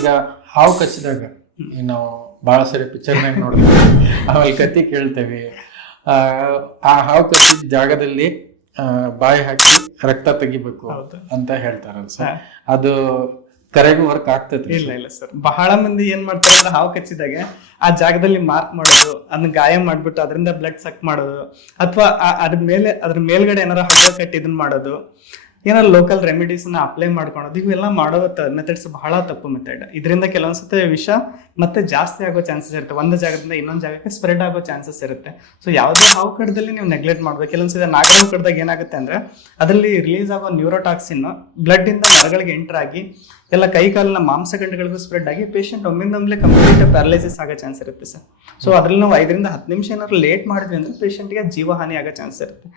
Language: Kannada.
ಈಗ ಹಾವು ಕಚ್ಚಿದಾಗ ನಾವು ಬಹಳ ಸರಿ ಪಿಕ್ಚರ್ನಾಗ ನೋಡ್ತೀವಿ. ಆಮೇಲೆ ಕತ್ತಿ ಕೇಳ್ತೇವೆ. ಆ, ಹಾವು ಕಚ್ಚಿದ ಜಾಗದಲ್ಲಿ ಬಾಯಿ ಹಾಕಿ ರಕ್ತ ತೆಗಿಬೇಕು ಅಂತ ಹೇಳ್ತಾರಲ್ಲ ಸರ್. ಅದು ಕರೆಗೂ ವರ್ಕ್ ಆಗ್ತೈತಿ ಇಲ್ಲ ಇಲ್ಲ ಸರ್. ಬಹಳ ಮಂದಿ ಏನ್ ಮಾಡ್ತಾರೆ ಅಂದ್ರೆ ಹಾವು ಕಚ್ಚಿದಾಗ ಆ ಜಾಗದಲ್ಲಿ ಮಾರ್ಕ್ ಮಾಡೋದು ಅದನ್ನ ಗಾಯ ಮಾಡ್ಬಿಟ್ಟು ಅದರಿಂದ ಬ್ಲಡ್ ಸಕ್ ಮಾಡೋದು ಅಥವಾ ಅದ್ರ ಮೇಲೆ ಅದ್ರ ಮೇಲ್ಗಡೆ ಏನಾರ ಹಗ್ಗ ಕಟ್ಟಿ ಇದನ್ನ ಮಾಡೋದು ಏನಾರ ಲೋಕಲ್ ರೆಮಿಡೀಸ್ನ ಅಪ್ಲೈ ಮಾಡ್ಕೊಳೋದು, ಇವೆಲ್ಲ ಮಾಡೋ ಮೆಥಡ್ಸ್ ಬಹಳ ತಪ್ಪು ಮೆಥಡ್ ಇದರಿಂದ ಕೆಲವೊಂದ್ಸತಿ ವಿಷ ಮತ್ತೆ ಜಾಸ್ತಿ ಆಗೋ ಚಾನ್ಸಸ್ ಇರುತ್ತೆ. ಒಂದು ಜಾಗದಿಂದ ಇನ್ನೊಂದು ಜಾಗಕ್ಕೆ ಸ್ಪ್ರೆಡ್ ಆಗೋ ಚಾನ್ಸಸ್ ಇರುತ್ತೆ. ಸೊ ಯಾವುದೇ ಹಾವು ಕಡದಲ್ಲಿ ನೀವು ನೆಗ್ಲೆಕ್ಟ್ ಮಾಡ್ಬೇಕು. ಕೆಲವೊಂದ್ಸತಿ ನಾಗರಾವು ಕಡ್ದಾಗ ಏನಾಗುತ್ತೆ ಅಂದ್ರೆ, ಅದರಲ್ಲಿ ರಿಲೀಸ್ ಆಗೋ ನ್ಯೂರೋಟಾಕ್ಸಿನ್ ಬ್ಲಡ್ ಇಂದ ಮರಗಳಿಗೆ ಎಂಟರ್ ಆಗಿ, ಎಲ್ಲ ಕೈ ಕಾಲಿನ ಮಾಂಸಖಂಡಗಳಿಗೂ ಸ್ಪ್ರೆಡ್ ಆಗಿ ಪೇಷಂಟ್ ಒಮ್ಮಿಂದೊಮ್ಮೆ ಕಂಪ್ಲೀಟ್ ಪ್ಯಾರಾಲಿಸಿಸ್ ಆಗೋ ಚಾನ್ಸ್ ಇರುತ್ತೆ ಸರ್. ಸೊ ಅದ್ರಲ್ಲಿ ನಾವು ಐದರಿಂದ ಹತ್ತು ನಿಮಿಷ ಏನಾದ್ರು ಲೇಟ್ ಮಾಡಿದ್ವಿ ಅಂದ್ರೆ ಪೇಷಂಟ್ಗೆ ಜೀವಹಾನಿ ಆಗೋ ಚಾನ್ಸ್ ಇರುತ್ತೆ.